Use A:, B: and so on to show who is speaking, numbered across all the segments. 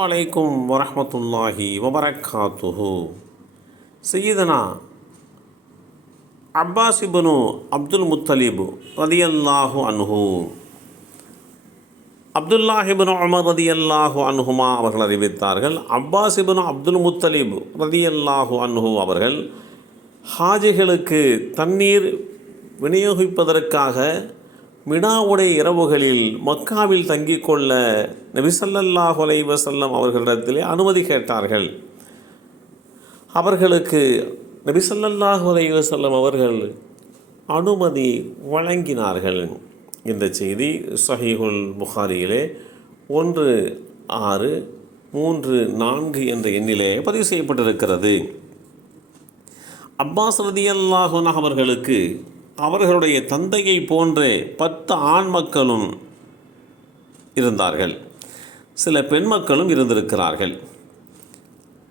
A: வலைக்கும் வரஹமத்துல்லாஹி வபரகாத்துஹு சையீதனா அப்பாசிபனு அப்துல் முத்தலீபு ரதியல்லாஹு அன்ஹு. அப்துல்லாஹிபின் உமர் ரதியல்லாஹு அன்ஹுமா அவர்கள் அறிவித்தார்கள். அப்பாஸ் அப்துல் முத்தலிப் ரதியல்லாஹு அன்ஹு அவர்கள் ஹாஜிகளுக்கு தண்ணீர் விநியோகிப்பதற்காக மினாவுடைய இரவுகளில் மக்காவில் தங்கிக் கொள்ள நபிசல்லாஹு அலைஹி வஸல்லம் அவர்களிடத்திலே அனுமதி கேட்டார்கள். அவர்களுக்கு நபிசல்லாஹு அலைஹி வஸல்லம் அவர்கள் அனுமதி வழங்கினார்கள். இந்த செய்தி சஹீஹுல் புகாரியிலே ஒன்று ஆறு மூன்று நான்கு என்ற எண்ணிலே பதிவு செய்யப்பட்டிருக்கிறது. அப்பாஸ் ரதியல்லாஹுன் அவர்களுக்கு அவர்களுடைய தந்தையை போன்றே பத்து ஆண் மக்களும் இருந்தார்கள். சில பெண் மக்களும் இருந்திருக்கிறார்கள்.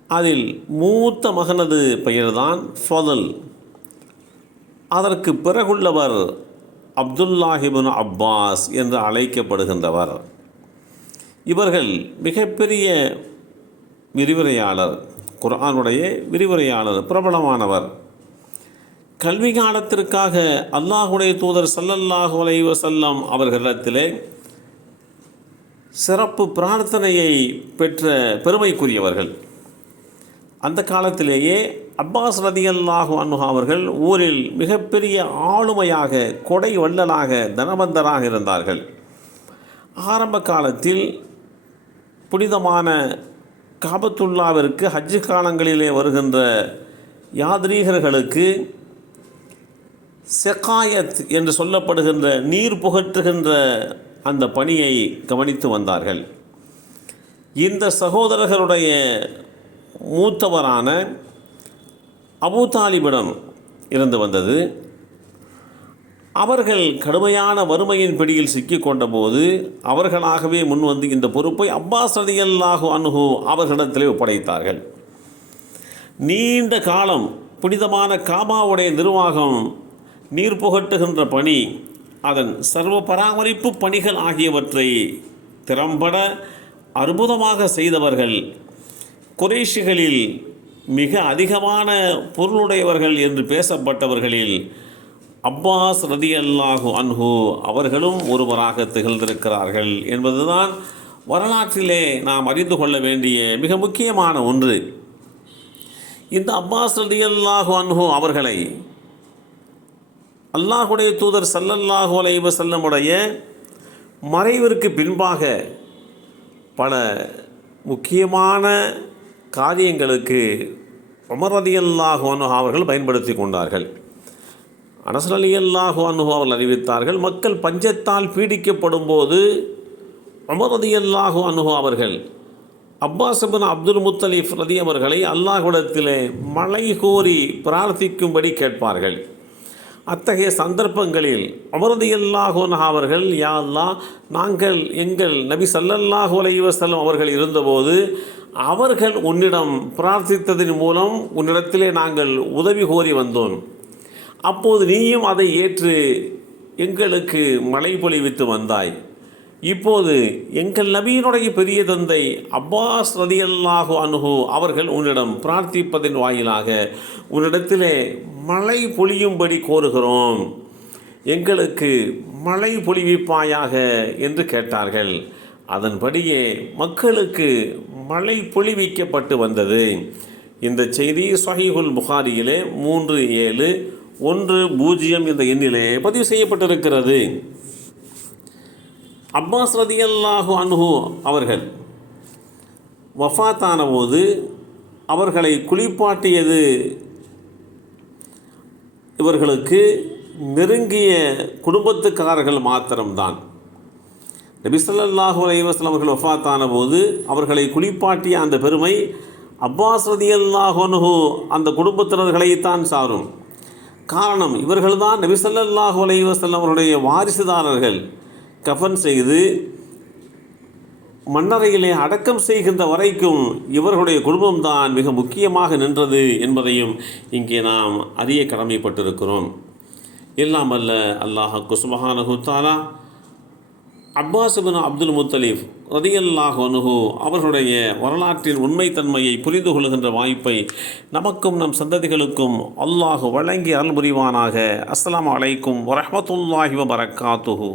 A: அதில் மூத்த மகனது பெயர்தான் ஃபதல். அதற்கு பிறகுள்ளவர் அப்துல்லாஹிபின் அப்பாஸ் என்று அழைக்கப்படுகின்றவர். இவர்கள் மிகப்பெரிய விரிவுரையாளர் குரானுடைய விரிவுரையாளர் பிரபலமானவர். கல்வி காலத்திற்காக அல்லாஹுடைய தூதர் சல்லல்லாஹு அலைஹி வஸல்லம் அவர்களிடத்திலே சிறப்பு பிரார்த்தனையை பெற்ற பெருமைக்குரியவர்கள். அந்த காலத்திலேயே அப்பாஸ் ரதி அல்லாஹு அன்ஹா அவர்கள் ஊரில் மிகப்பெரிய ஆளுமையாக கொடை வள்ளலாக தனவந்தராக இருந்தார்கள். ஆரம்ப காலத்தில் புனிதமான காபத்துல்லாவிற்கு ஹஜ்ஜு காலங்களிலே வருகின்ற யாத்ரீகர்களுக்கு செகாயத் என்று சொல்லப்படுகின்ற நீர் புகற்றுகின்ற அந்த பணியை கவனித்து வந்தார்கள். இந்த சகோதரர்களுடைய மூத்தவரான அபு தாலிபிடம் இருந்து வந்தது. அவர்கள் கடுமையான வறுமையின் பிடியில் சிக்கிக் கொண்டபோது அவர்களாகவே முன்வந்து இந்த பொறுப்பை அப்பாஸ் ரதியல்லாஹு அணுகு அவர்களிடத்திலே ஒப்படைத்தார்கள். நீண்ட காலம் புனிதமான காபாவுடைய நிர்வாகம் நீர் புகட்டுகின்ற பணி அதன் சர்வ பராமரிப்பு பணிகள் ஆகியவற்றை திறம்பட அற்புதமாக செய்தவர்கள் குறைஷிகளில் மிக அதிகமான பொருளுடையவர்கள் என்று பேசப்பட்டவர்களில் அப்பாஸ் ரதி அல்லாஹு அன்ஹு அவர்களும் ஒருவராக திகழ்ந்திருக்கிறார்கள் என்பதுதான் வரலாற்றிலே நாம் அறிந்து கொள்ள வேண்டிய மிக முக்கியமான ஒன்று. இந்த அப்பாஸ் ரதி அல்லாஹு அன்ஹு அவர்களை அல்லாஹுடைய தூதர் சல்லல்லாஹு அலைவ செல்லமுடைய மறைவிற்கு பின்பாக பல முக்கியமான காரியங்களுக்கு உமர் அல்லாஹு அனுஹா அவர்கள் பயன்படுத்தி கொண்டார்கள். அனசர் அலி அல்லாஹு அனுஹா அவர்கள் அறிவித்தார்கள் மக்கள் பஞ்சத்தால் பீடிக்கப்படும் போது உமர் அல்லாஹு அனுஹா அவர்கள் அபாஸ்பின் அப்துல் முத்தலீஃப் ரதி அவர்களை அல்லாஹுடத்தில் மழை கோரி பிரார்த்திக்கும்படி கேட்பார்கள். அத்தகைய சந்தர்ப்பங்களில் அமர்தியல்லாஹோன் அவர்கள் யா நாங்கள் எங்கள் நபி சல்லல்லாஹு அலைவசல்லம் அவர்கள் இருந்தபோது அவர்கள் உன்னிடம் பிரார்த்தித்ததன் மூலம் உன்னிடத்திலே நாங்கள் உதவி கோரி வந்தோம். அப்போது நீயும் அதை ஏற்று எங்களுக்கு மழை பொழிவித்து வந்தாய். இப்போது எங்கள் நபியினுடைய பெரிய தந்தை அப்பாஸ் ரதியல்லாஹு அனுகு அவர்கள் உன்னிடம் பிரார்த்திப்பதன் வாயிலாக உன்னிடத்திலே மழை பொழியும்படி கோருகிறோம். எங்களுக்கு மழை பொழிவிப்பாயாக என்று கேட்டார்கள். அதன்படியே மக்களுக்கு மழை பொழிவிக்கப்பட்டு வந்தது. இந்த செய்தி சொஹீகுல் புகாரியிலே மூன்று ஏழு ஒன்று பூஜ்ஜியம் என்ற எண்ணிலே பதிவு செய்யப்பட்டிருக்கிறது. அப்பாஸ் ரதியல்லாஹு அன்ஹு அவர்கள் வஃபாத்தான போது அவர்களை குளிப்பாட்டியது இவர்களுக்கு நெருங்கிய குடும்பத்துக்காரர்கள் மாத்திரம்தான். நபிசல்லாஹு அலைவாஸ்லாம் அவர்கள் வஃபாத்தான போது அவர்களை குளிப்பாட்டிய அந்த பெருமை அப்பாஸ் ரதியல்லாஹு அந்த குடும்பத்தினர்களைத்தான் சாரும். காரணம் இவர்கள்தான் நபிசல்லாஹு அலைவாஸ்லாம் அவருடைய வாரிசுதாரர்கள். கஃபன் செய்து மன்னரையிலே அடக்கம் செய்கின்ற வரைக்கும் இவர்களுடைய குடும்பம்தான் மிக முக்கியமாக நின்றது என்பதையும் இங்கே நாம் அறிய கடமைப்பட்டிருக்கிறோம். எல்லாம் அல்ல அல்லாஹ் குசுமஹானஹு தாலா அப்பாஸ் பின் அப்துல் முத்தலீஃப் ரதியல்லாஹ் அனுகு அவர்களுடைய வரலாற்றின் உண்மைத்தன்மையை புரிந்து கொள்கின்ற வாய்ப்பை நமக்கும் நம் சந்ததிகளுக்கும் அல்லாஹ் வழங்கி அருள் புரிவானாக. அஸ்லாம் வலைக்கும் வரமத்துல்லாஹி வபரகாத்துஹு